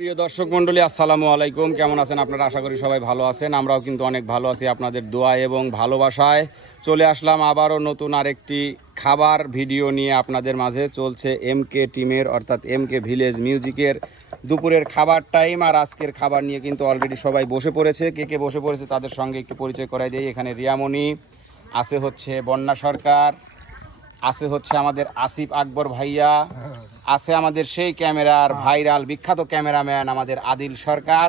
প্রিয় দর্শক মণ্ডলী, আসসালামু আলাইকুম। কেমন আছেন আপনারা? আশা করি সবাই ভালো আছেন। আমরাও কিন্তু অনেক ভালো আছি আপনাদের দোয়া এবং ভালোবাসায়। চলে আসলাম আবারও নতুন আরেকটি খাবার ভিডিও নিয়ে আপনাদের মাঝে। চলছে এমকে টিমের অর্থাৎ এমকে ভিলেজ মিউজিকের দুপুরের খাবার টাইম। আর আজকের খাবার নিয়ে কিন্তু অলরেডি সবাই বসে পড়েছে। কে কে বসে পড়েছে তাদের সঙ্গে একটু পরিচয় করাই দিই। এখানে রিয়ামণি আছে, হচ্ছে বন্যা সরকার আছে, হচ্ছে আমাদের আসিফ আকবর ভাইয়া আছে, আমাদের সেই ক্যামেরার ভাইরাল বিখ্যাত ক্যামেরাম্যান আমাদের আদিল সরকার,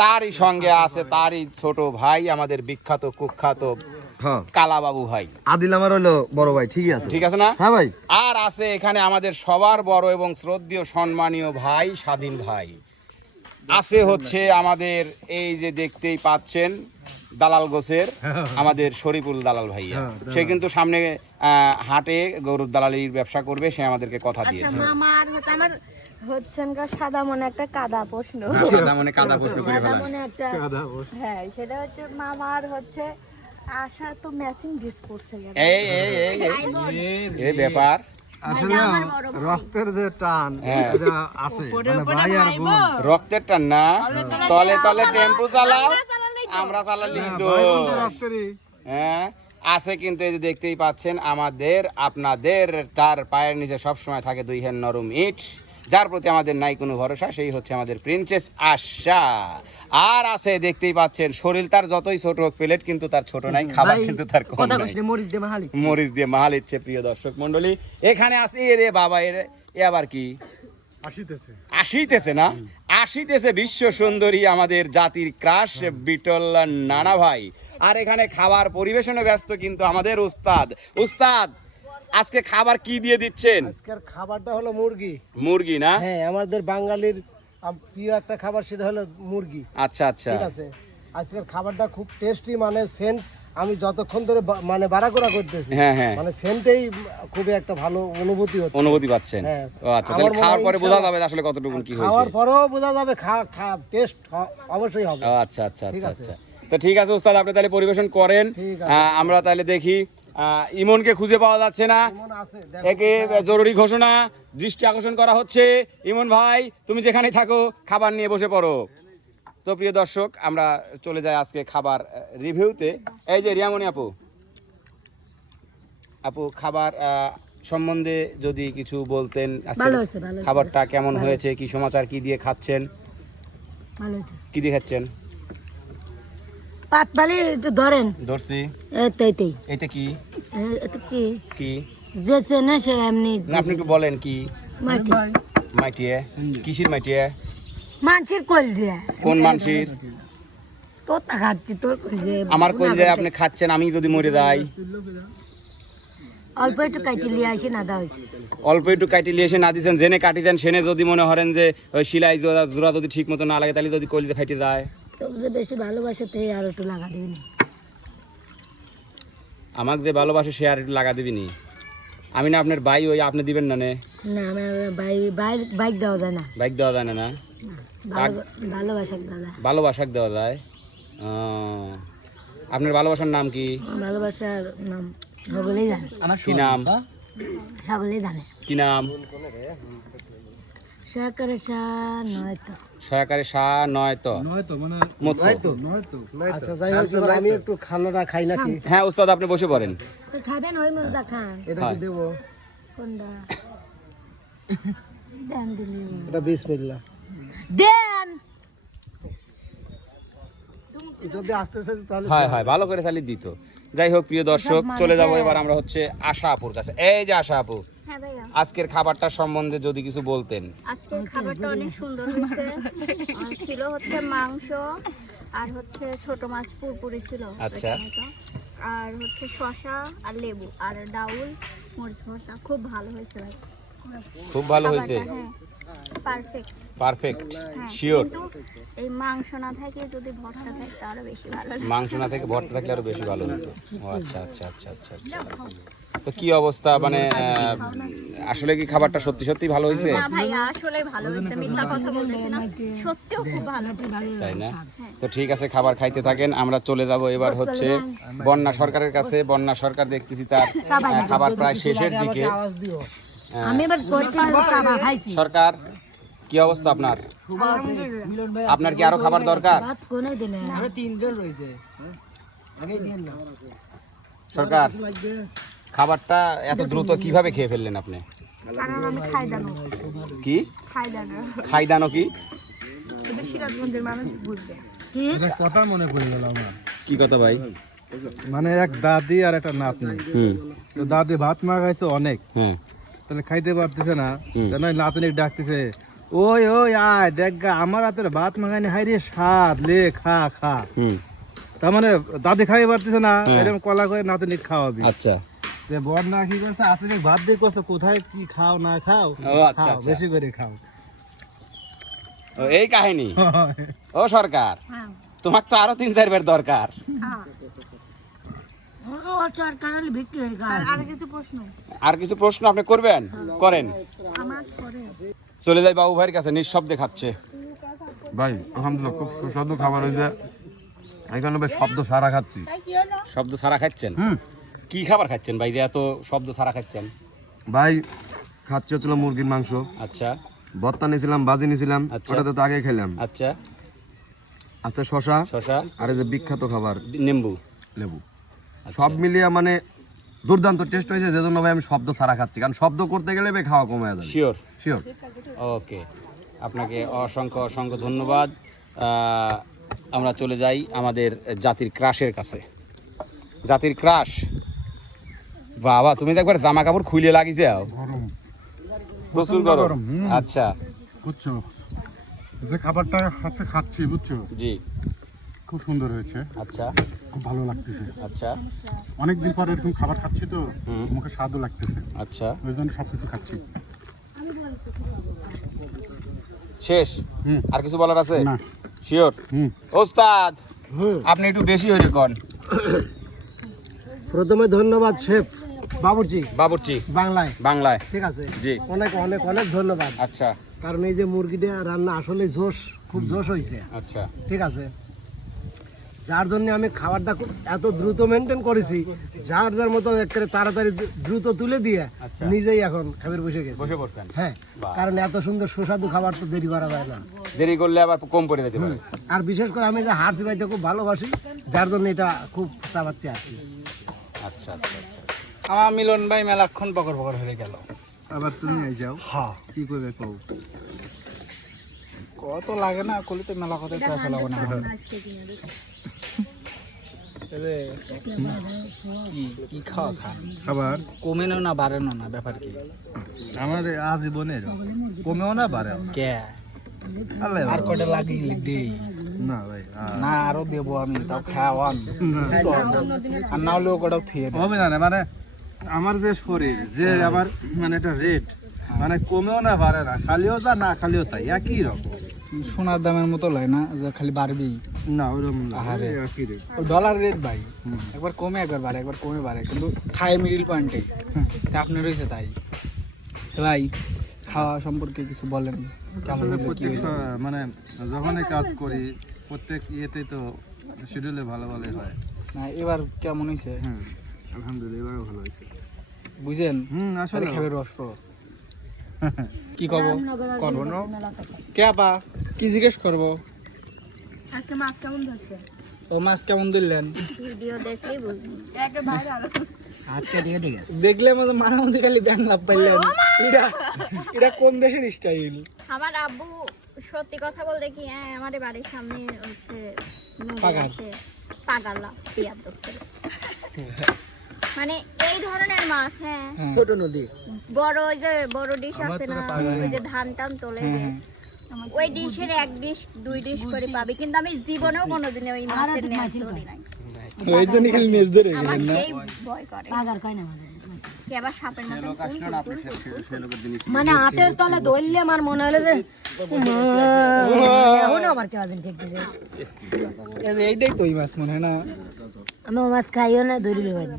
তারই সঙ্গে আছে তারই ছোট ভাই আমাদের বিখ্যাত কুখ্যাত কালাবাবু ভাই। আদিল আমার হলো বড় ভাই, ঠিক আছে, ঠিক আছে না? হ্যাঁ ভাই। আর আছে এখানে আমাদের সবার বড় এবং শ্রদ্ধেয় সম্মানীয় ভাই স্বাধীন ভাই আছে, হচ্ছে আমাদের এই যে দেখতেই পাচ্ছেন দালাল গোছের আমাদের শরীফুল দালাল ভাইয়া। সে কিন্তু সামনে হাটে গরুর দালালির ব্যবসা করবে, সে আমাদেরকে কথা দিয়েছে। আমার হচ্ছেন সাদা মনে একটা কাদা প্রশ্ন, সাদা মনে কাদা প্রশ্ন করে ফেলা। হ্যাঁ, সেটা হচ্ছে মামার হচ্ছে আশা তো ম্যাচিং ড্রেস পরছে। এই ব্যাপার আসলে রক্তের যে টান এটা আছে, মানে ভাই আর বোন রক্তের টান না, তলে তলে টেম্পু চালাও, আমরা চালালি তো হ্যাঁ আছে। কিন্তু এই যে দেখতেই পাচ্ছেন আমাদের আপনাদের তার পায়ের নিচে সবসময় থাকে দুই হ্যান্ড নরম ইট, যার প্রতি আমাদের নাই কোনো ভরসা, সেই হচ্ছে আমাদের প্রিন্সেস আশা। আর আছে দেখতেই পাচ্ছেন শরীর তার যতই ছোট হোক, প্লেট কিন্তু তার ছোট নাই, খাবার কিন্তু তার কম নাই, মরিচ দিয়ে মাহাল ইচ্ছে। প্রিয় দর্শক মন্ডলী, এখানে আছে এরে বাবা, এ আবার কি আসিতেছে না, আসিতেছে বিশ্ব সুন্দরী আমাদের জাতির ক্রাশ বিটল নানা ভাই। আর এখানে খাবার পরিবেশনে ব্যস্ত কিন্তু আমাদের উস্তাদ। উস্তাদ, আজকে খাবার কি দিয়ে দিচ্ছেন? আজকের খাবারটা হলো মুরগি। মুরগি না? হ্যাঁ, আমাদের বাঙালির প্রিয় একটা খাবার, সেটা হলো মুরগি। আচ্ছা আচ্ছা, ঠিক আছে। আজকের খাবারটা খুব টেস্টি, মানে সেন্ট আমি যতক্ষণ ধরে মানে বাড়াকোড়া করতেছি, হ্যাঁ হ্যাঁ, মানে সেন্টেই খুবই একটা ভালো অনুভূতি হচ্ছে। অনুভূতি পাচ্ছেন? হ্যাঁ। ও আচ্ছা, তাহলে খাওয়ার পরে বোঝা যাবে আসলে কতটুকু কি হয়েছে। খাওয়ার পরেও বোঝা যাবে, টেস্ট অবশ্যই হবে। আচ্ছা আচ্ছা আচ্ছা আচ্ছা, তো ঠিক আছে উস্তাদ, আপনি তাহলে পরিবেশন করেন। আমরা তাহলে দেখি। ইমনকে খুঁজে পাওয়া যাচ্ছে না, একে জরুরি ঘোষণা দৃষ্টি আকর্ষণ করা হচ্ছে। ইমন ভাই, তুমি যেখানেই থাকো খাবার নিয়ে বসে পড়ো। তো প্রিয় দর্শক, আমরা চলে যাই আজকে খাবার রিভিউতে। এই যে রিয়ামণি আপু, আপু খাবার সম্বন্ধে যদি কিছু বলতেন, খাবারটা কেমন হয়েছে, কি সমাচার, কি দিয়ে খাচ্ছেন? কি দিয়ে খাচ্ছেন? পাতবালি একটু ধরেন, ধরছি। এইটা কি কি কি যে চেনে সে এমনি। আপনি একটু বলেন কি? মাটি মাটিয়ে? কিসির মাটিয়ে? মানসির কলজে। কোন মানসির? তোর খাচ্ছি, তোর কলজে। আমার কলজে আপনি খাচ্ছেন, আমি যদি মরে যাই? অল্প একটু কাটি লিয়ে আসি, না দেওয়া হয়েছে। অল্প একটু কাটি লিয়ে এসে না দিচ্ছেন, জেনে কাটি দেন, সেনে যদি মনে করেন যে ওই সিলাই জোড়া যদি ঠিক মতো না লাগে, তাহলে যদি কলজে ফাইটে যায়। তোকে যে বেশি ভালোবাসে তে আর একটু লাগা দিবি। আমাকে যে ভালোবাসে সে আর একটু লাগা দিবিনি। আমি না আপনার ভাই, ওই আপনি দিবেন না? না, আমার বাইক দেওয়া যায় না। বাইক দেওয়া যায় না? ভালোবাসা দাদা, ভালোবাসাক দেওয়া যায়। আপনার ভালোবাসার নাম কি? ভালোবাসার নাম সকলেই জানে। কি নাম? সকলেই জানে। কি নাম? সহকারে শাহ নয়তো। সহকারে শাহ নয়তো মানে আচ্ছা, যাই হোক, এবার আমি একটু খানাটা খাই নাকি? হ্যাঁ উস্তাদ, আপনি বসে পড়েন। খাবেন ওই মুরগা খান। এটা কি দেবো? কোনটা দেন? দিলি এটা বিসমিল্লাহ দেন। যদি আসতেছে তাহলে হ্যাঁ হ্যাঁ, ভালো করে তাহলে দিত। যাই হোক প্রিয় দর্শক, চলে যাবো এবার আমরা হচ্ছে আশা আপুর কাছে। এই যে আশা আপু, হ্যাঁ ভাইয়া, আজকের খাবারটা সম্বন্ধে যদি কিছু বলতেন। আজকের খাবারটা অনেক সুন্দর হয়েছে। ছিল হচ্ছে মাংস, আর হচ্ছে ছোট মাছ পুরপুরি ছিল। আচ্ছা। আর হচ্ছে শসা আর লেবু আর ডাউল মরিচ ভর্তা, খুব ভালো হয়েছে ভাই। খুব ভালো হয়েছে? হ্যাঁ, পারফেক্ট। Perfect sure? কিন্তু এই মাংস না থাকে, যদি ভর্তা থাকে তাহলে বেশি ভালো। মাংস না থেকে ভর্তা থাকলে আরো বেশি ভালো হতো। ও আচ্ছা আচ্ছা আচ্ছা আচ্ছা আচ্ছা। তো কি অবস্থা, মানে আসলে কি খাবারটা সত্যি সত্যি ভালো হয়েছে? না ভাই, আসলে ভালো হয়েছে, মিথ্যা কথা বলতেছি না, সত্যিও খুব ভালো হয়েছে। তাই না? তো ঠিক আছে, খাবার খাইতে থাকেন। আমরা চলে যাব এবার হচ্ছে বন্যা সরকারের কাছে। বন্যা সরকার দেখতেছি তার খাবার প্রায় শেষের দিকে। আমি এবার খাইছি। সরকার, কি অবস্থা আপনার? আপনার কি আরো খাবার দরকার? সরকার, খাবারটা এত দ্রুত কিভাবে খেয়ে ফেললেন আপনি? কারণ আমি খাই দানো কি খাই দানো খাইদানো কি? এটা সিরাজগঞ্জের মানুষ বুঝবে। এটা কথা মনে পড়ে গেল আমার। কি কথা ভাই? মানে এক দাদি আর একটা নাতনি, তো দাদি ভাত মা খাইছে অনেক, হ্যাঁ তাহলে খাইতে পারতেছে না, তাই নাতনি ডাকতেছে, ওই ওই আয় দেখ গা, আমার হাতের ভাত মাখানি হাই রে স্বাদ, লে খা খা। তার মানে দাদি খাইতে পারতেছে না, এরকম কলা করে নাতনি খাওয়াবি। আচ্ছা, যে বড় না কি করছে, আসলে ভাত দিয়ে করছে, কোথায় কি খাও না খাও, ও আচ্ছা খাও, আচ্ছা, বেশি করে খাও। ও, এই কাহিনী। ও সরকার, হ্যাঁ তোমার তো আরো 3-4 বার দরকার। হ্যাঁ। আর কিছু প্রশ্ন আর কিছু প্রশ্ন আপনি করবেন? করেন। আমার করে চলে যাই বাবু ভাইয়ের কাছে, নিঃশব্দে খাচ্ছে। ভাই আলহামদুলিল্লাহ খুব সুস্বাদু খাবার হয়েছে। এখানে ভাই শব্দ সারা খাচ্ছি। শব্দ ছাড়া খাচ্ছেন? কি খাবার খাচ্ছেন ভাই যে এত শব্দ ছাড়া খাচ্ছেন? ভাই খাচ্ছি হচ্ছিল মুরগির মাংস, আচ্ছা ভর্তা নিয়েছিলাম, ভাজি নিয়েছিলাম, আচ্ছা। ওটাতে তো আগে খেলাম। আচ্ছা, আছে শশা, শশা, আর এই যে বিখ্যাত খাবার নিম্বু। লেবু, সব মিলিয়ে মানে দুর্দান্ত টেস্ট হয়েছে, যে জন্য ভাই আমি শব্দ ছাড়া খাচ্ছি, কারণ শব্দ করতে গেলে ভাই খাওয়া কমে যাবে। শিওর? শিওর। ওকে, আপনাকে অসংখ্য অসংখ্য ধন্যবাদ। আমরা চলে যাই আমাদের জাতির ক্রাশের কাছে। জাতির ক্রাশ, বাবা তুমি তো একবার জামা কাপড় খুলে লাগিয়েছে। প্রচুর গরম। আচ্ছা, বুঝছো, যে খাবারটা আছে খাচ্ছি, বুঝছো, জি, খুব সুন্দর হয়েছে, আচ্ছা খুব ভালো লাগতেছে। আচ্ছা অনেকদিন পর এরকম খাবার খাচ্ছি তো, মুখে স্বাদও লাগতেছে, আচ্ছা। ওই জন্য সবকিছু খাচ্ছি। শেষ? আর কিছু বলার আছে? না। শিওর? ওস্তাদ, আপনি একটু বেশি হয়ে কোন। প্রথমে ধন্যবাদ শেফ বাবুর্চি, বাবুর্চি বাংলায়, বাংলায়, ঠিক আছে, জি, অনেক অনেক অনেক ধন্যবাদ। আচ্ছা কারণ এই যে মুরগিটা রান্না আসলে জোশ, খুব জোশ হয়েছে, আচ্ছা, ঠিক আছে, যার জন্য আমি খাবারটা খুব এত দ্রুত মেনটেন করেছি, যার যার মতো একেবারে তাড়াতাড়ি দ্রুত তুলে দিয়ে আচ্ছা। নিজেই এখন খাবার বসে গেছি। বসে পড়ছেন? হ্যাঁ, বাহ। কারণ এত সুন্দর সুস্বাদু খাবার তো দেরি করা যায় না। দেরি করলে আবার কম করে দিতে পারে। আর বিশেষ করে আমি যে হাড় চিবাইতে খুব ভালোবাসি, যার জন্য এটা খুব চাবাচ্ছি আর কি। আচ্ছা আচ্ছা আচ্ছা। আমার মিলন ভাই মেলাক্ষণ পকর পকর হয়ে গেল। আবার তুমি আই যাও, হ্যাঁ, কি করবে কও? কত লাগে না, কলি তো মেলা কথা কয়ে ফেলাবো না। তবে কি খাওয়া খান, খাবার কমেনও না বাড়েনও না, ব্যাপার কি? আমাদের আজীবনের কমেও না বাড়েও না। কে আল্লাহ আর কটা লাগিয়ে দেই না ভাই, না, আরো দেবো আমি, তাও খাওয়ান আর না হলেও কটাও থুয়ে দেবো। হবে না না, মানে আমার যে শরীর যে আবার মানে একটা রেট, মানে কমেও না বাড়ে না, খালিও যা না খালিও তাই, একই রকম। সোনার দামের মতো লয় না যে খালি বাড়বি, না ওরকম না, আহারে। একই রেট। ডলার রেট ভাই, একবার কমে একবার বাড়ে, একবার কমে বাড়ে, কিন্তু খায় মিডিল পয়েন্টে। আপনি রয়েছে তাই। তো ভাই খাওয়া সম্পর্কে কিছু বলেন, কেমন আসলে হলো, কি প্রত্যেক হলো? মানে যখনই কাজ করি প্রত্যেক ইয়েতেই তো শিডিউলে ভালো ভালোই হয়। না এবার কেমন হয়েছে আলহামদুলিল্লাহ এবারও ভালো হয়েছে। বুঝেন? আসলে খাবে রস কি করবো, করবো না কে আপা, কি জিজ্ঞেস করবো? আজকে মাছ কেমন ধরছে? ও মাছ কেমন দিলেন? ভিডিও দেখলেই বুঝবি। একে ভাইরাল দেখলে আমাদের মারা মধ্যে খালি ব্যাং লাভ পাইলেন। এটা এটা কোন দেশের স্টাইল? আমার আব্বু সত্যি কথা বলতে কি, আমাদের বাড়ির সামনে হচ্ছে নদী পাগাল। আছে, পাগালা পিয়ার ছিল। মানে এই ধরনের মাছ, হ্যাঁ, ছোট নদী, বড় ওই যে বড় ডিশ আছে না, ওই যে ধান টান তোলে যে, ওই ডিশের 1 ডিশ 2 ডিশ করে পাবি, কিন্তু আমি জীবনেও কোনোদিন ওই মাছের নেজ ধরি নাই। ওই জন্য খালি নেজ ধরে আমার গেলেন না? সেই ভয় করে কে আবার সাপের মতো মানে হাতের তলে ধরলে আমার মনে হলো যে এখন আমার কেমন ঠেকতেছে। এইটাই তো ওই মাছ মনে হয় না? আমি ও মাছ খাইও না, ধরি পারি।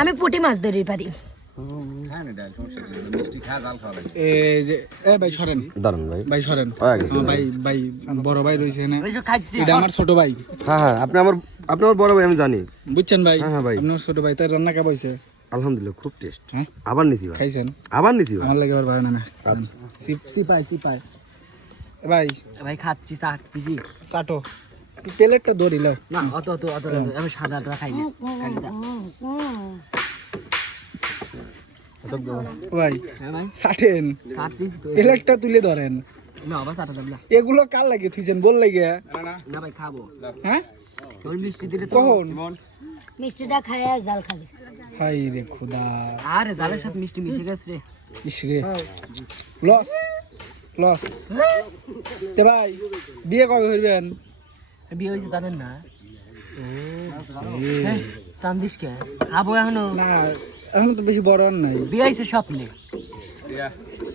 আমি পুঁটি মাছ ধরি পারি। এই যে ভাই সরেন, দারুন ভাই। ভাই সরেন, হয়ে গেছে। আমার ভাই বড় ভাই রয়েছে না, এটা আমার ছোট ভাই, হ্যাঁ হ্যাঁ, আপনি আমার বড় ভাই, আমি জানি। বুঝছেন ভাই? হ্যাঁ, হ্যাঁ ভাই। আপনার ছোট ভাই, তার রান্না কেমন হয়েছে? আলহামদুলিল্লাহ খুব টেস্ট। হ্যাঁ? আবার নিছি ভাই, খাইছেন? আবার নিছি ভাই। আমার লাগে আবার বানানো আসছে। সিপাই ভাই ভাই খাচ্ছি চাট পিজি চাটো প্লেটটা ধরিল না অত আমি সাদা খাই না ভাই হ্যাঁ ভাই চাটেন চাট দিছি তো প্লেটটা তুলে ধরেন। না আবার চাটা দাবলা এগুলো কার লাগে থুইছেন বল লাগে? না ভাই খাবো হ্যাঁ কেবল মিষ্টি দিলে তো কখন? মিষ্টিটা খায় আর জাল খাবে হাই রে খোদা, আরে জালের সাথে মিষ্টি মিশে গেছে রে ইসরে লস লস। তে ভাই বিয়ে কবে করবেন? বিয়ে হয়েছে জানেন না টান দিস কে খাবো এখনো না এখন তো বেশি বড় আর নাই। বিয়ে হয়েছে স্বপ্নে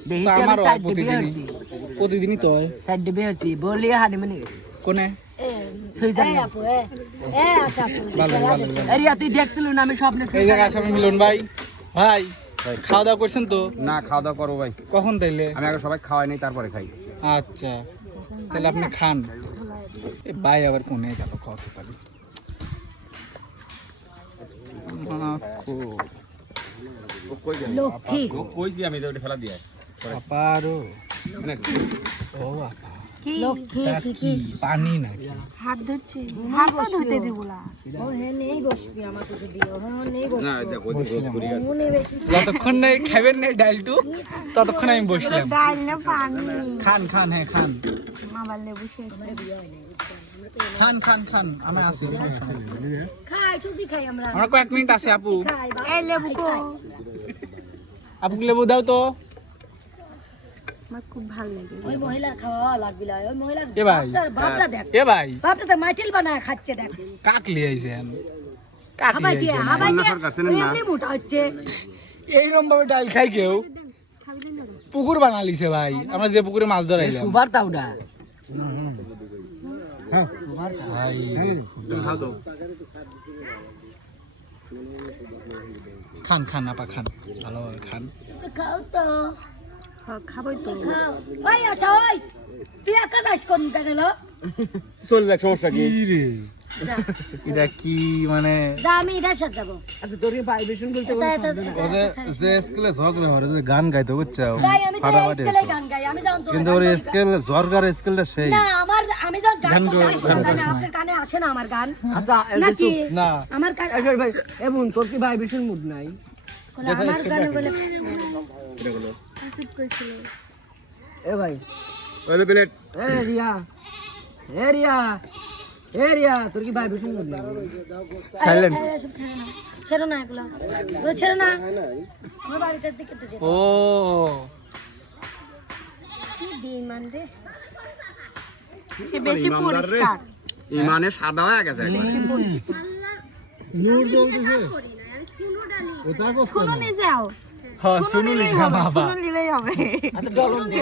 দেখেছি আমি আমারও সাইডে বিয়ে হয়েছি প্রতিদিনই তো হয়। সাইডে বিয়ে হয়েছি বললি হানিমুনে গেছি কোনে? সুইজারল্যান্ড ভালো ভালো। এরিয়া তুই দেখছিল না আমি স্বপ্নে এই জায়গায় আসামি মিলন ভাই। ভাই খাওয়া দাওয়া করছেন তো? না, খাওয়া দাওয়া করবো ভাই। কখন তাইলে? আমি আগে সবাই খাওয়াই নেই, তারপরে খাই। আচ্ছা তাহলে আপনি খান। এ ভাই আবার কোনে গেল কত পারি লক্ষ্মী কইছি আমি তো ফেলা দিয়ে আপারও ও আপা লক্ষ্মী কি পানি নাকি? হাত ধুচ্ছি, হাত তো ধুতে দিব না। ও হে নেই বসবি আমাকে তো দিও হ্যাঁ নেই বসবি যতক্ষণ নাই খাবেন নাই ডালটু ততক্ষণ আমি বসলাম। ডাল না পানি। খান খান হ্যাঁ খান আমার লেবু শেষ। খান খান খান আমি আসি। খাই শুধু খাই আমরা আমার কয়েক মিনিট আছে আপু। খাই এই লেবু কো আপু লেবু দাও তো। আমার খুব ভালো লাগে। ওই মহিলার খাওয়া লাগবে না ওই মহিলার এ ভাই বাপটা দেখ এ ভাই বাপটা তো মাইটেল বানায় খাচ্ছে দেখ কাক লিয়ে আইছেন? কাক হাবাই লিয়ে দিয়ে আইছেন? হাবাই দিয়ে ওই এমনি মোটা হচ্ছে এইরকম ভাবে ডাল খাই কেউ? পুকুর বানালিছে ভাই, আমরা যে পুকুরে মাছ ধরাইলাম। সুবার তাউডা খান খান আপা খান ভালোভাবে খান। খাও তো খাবই তো। খাও ওই আসা ওই তুই একা যাস কোন গেল চলে যাক, সমস্যা কি? এটা কি মানে যা আমি এটা সাথে যাবো আচ্ছা তোর কি ভাইব্রেশন বলতে যে স্কেলে ঝগড়া করে যে গান গাইতে বুঝছো ভাই আমি তো স্কেলে গান গাই আমি যখন কিন্তু ওর স্কেল ঝরকার স্কেলটা সেই না আমার আমি যখন গান গাই না আপনার কানে আসে না আমার গান আচ্ছা নাকি না আমার কানে ভাই এমন তোর কি ভাইব্রেশন মুড নাই আমার গানে বলে এ ভাই ওই প্লেট এ রিয়া এ রিয়া এ রিয়া তোর কি ভাইব্রেশন মুড নাই সাইলেন্ট। ছেড়ো না এগুলা ও ছেড়ো না আমার বাড়িটার দিকে তো যেতে ও কি ডিমান্ড রে সে বেশি পরিষ্কার। ইমানে সাদা হয়ে গেছে একবার। নূর জ্বলতেছে। শুনো নি যাও। হ্যাঁ শুনো শুনুলি নিলেই হবে, শুনো নিলেই হবে। আচ্ছা ডলন দে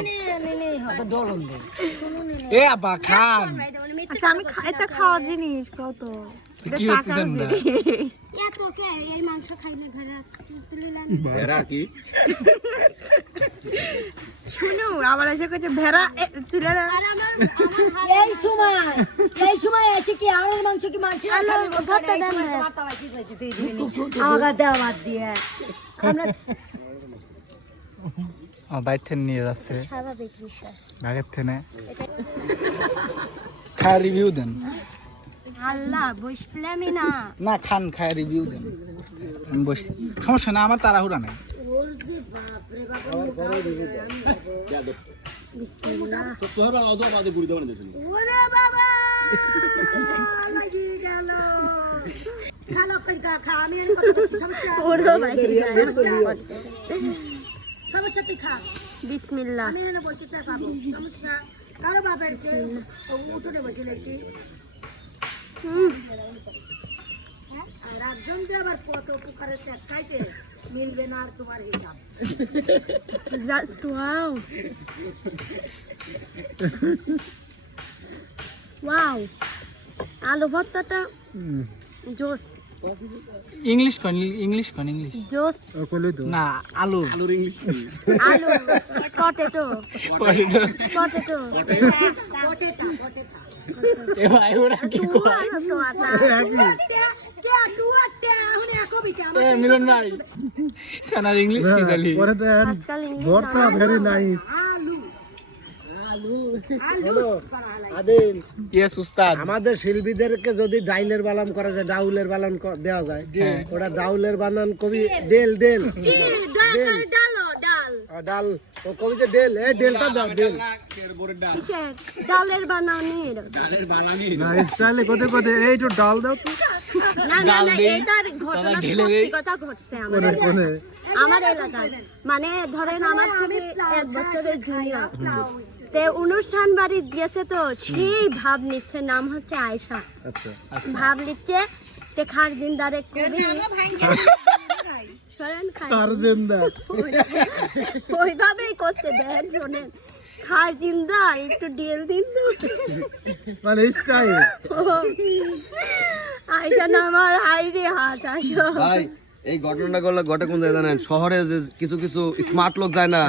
আচ্ছা ডলন দে এ আপা খান। আচ্ছা আমি এটা খাওয়ার জিনিস কত? এটা কি চা হচ্ছেন খাওয়ার না? জিনিস। এত কে এই মাংস খাইলে ঘরে তুলে এরা কি? শুনো আবার এসে কইছে ভেড়া তুলে না। এই সময় এসে কি আর মাংস কি মাংস ধরতে দেন না। আমাকে দেওয়া বাদ দিয়ে আমরা বাইর থেকে নিয়ে যাচ্ছে স্বাভাবিক বিষয়। ভাগের থেকে। খায় রিভিউ দেন। আল্লাহ বসলামই না। না খান খায় রিভিউ দেন। আমি বসি সমস্যা না, আমার তাড়াহুড়া নেই। ওরে বাবা লাগি গেল খালো কইতা খা আমি আর কথা বলছি সমস্যা ওরে ভাই সমস্যা তুই খা বিসমিল্লাহ। আমি এখানে বসে চাই পাবো সমস্যা কারো বাবার উঠোনে বসে লাগছি আর একজন যে আবার কত প্রকারের ত্যাগ খাইতে মিলবে না আর তোমার হিসাব জাস্ট ওয়াও ওয়াও আলু ভর্তাটা জোস। ইংলিশ কন জোস না আলু আলু পটেটো পটেটো এ ভাই ওরা কি কয় মিলন ভাই সানার ইংলিশ কি জানি আজকাল ইংলিশ ভর্তা ভেরি নাইস। ইয়েস উস্তাদ আমাদের শিল্পীদেরকে যদি ডাইলের বানান করা যায়, ডাউলের বানান দেওয়া যায়, ওটা ডাউলের বানান কবি ডেল ডেল ডাল ও কবি যে ডেল ডেলটা দাও ডেল কিসের ডালের বানানির না স্টাইলে কোতে কোতে এই তো ডাল দাও তো না এটার ঘটনা সত্যি কথা ঘটছে আমার এলাকায়। মানে ধরেন আমার থেকে 1 বছরের জুনিয়র, তে অনুষ্ঠান বাড়ি গেছে তো সেই ভাব নিচ্ছে, নাম হচ্ছে আয়েশা। ভাব নিচ্ছে তে খারজিনদারে কবি শোনেন আর্জেন্ডা ওইভাবেই করছে। দেন শোনেন খারজিন্দা একটু ডিল দিন তো, মানে স্টাইল। আয়েশা না আমার হাইরে হাস আসো ভাই এই ঘটনাটা করলে ঘটে কোন জায়গায় জানেন? শহরে যে কিছু কিছু স্মার্ট লোক যায় না,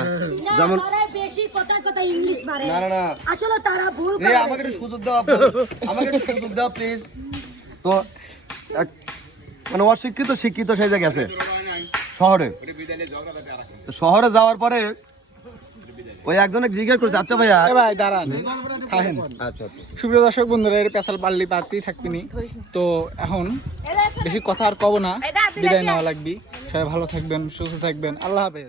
যেমন বেশি কথা ইংলিশ পারে না না না আসলে তারা ভুল এই আমাকে একটু সুযোগ দাও আপু, আমাকে একটু সুযোগ দাও প্লিজ। তো মানে অশিক্ষিত শিক্ষিত সেই জায়গায় গেছে শহরে, তো শহরে যাওয়ার পরে ওই একজনে জিজ্ঞেস করছে, আচ্ছা ভাইয়া ভাই দাঁড়ান থাকেন। আচ্ছা আচ্ছা সুপ্রিয় দর্শক বন্ধুরা, এর পেশাল পারতেই থাকবিনি। তো এখন বেশি কথা আর কব না, বিদায় নেওয়া লাগবে। সবাই ভালো থাকবেন, সুস্থ থাকবেন, আল্লাহ হাফেজ।